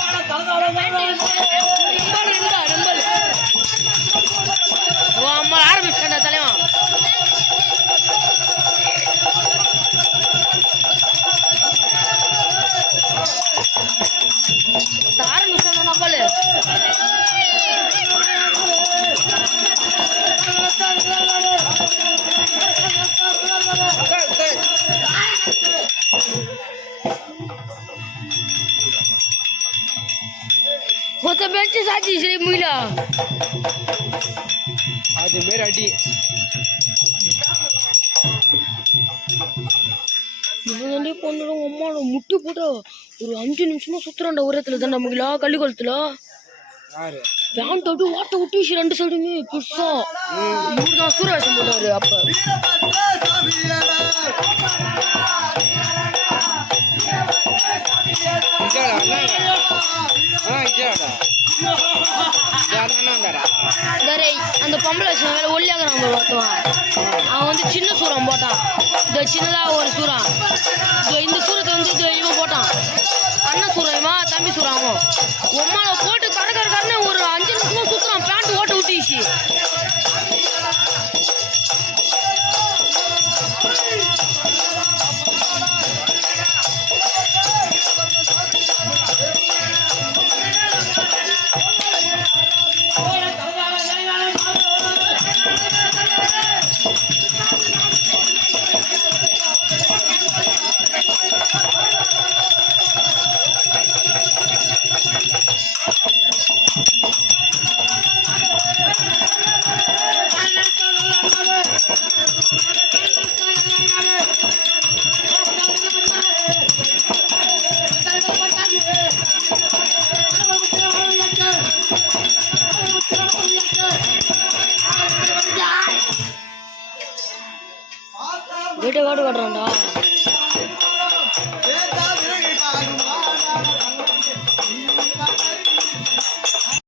ありがとうご。பெஞ்சு சாச்சி சரி முடியல அது மாரி அடி. இவனே பொண்ணு உம்மால முட்டு போட்டு ஒரு அஞ்சு நிமிஷமா சுத்துறாண்ட உரத்துல தான் நமக்குலா கள்ளிக்குளத்துல வேன் தொட்டு ஓட்ட விட்டு ரெண்டு சைடுமே புதுசா. இவரு தான் சூரியவாசம் போட்டாரு அப்ப. அந்த பொம்பளை வச்சு வேலை ஒல்லியாகிறான் போல அவன் வந்து சின்ன சூரம் போட்டான். இந்த சின்னதாக ஒரு சூரம். இதோ இந்த சூரத்தை வந்து இதோ இவன் போட்டான். அண்ணன் சூரம் தம்பி சூறாமோ அவன். போட்டு கர கர கரன்னு ஒரு அஞ்சு வீட்டை காடு கட்டுறான்டா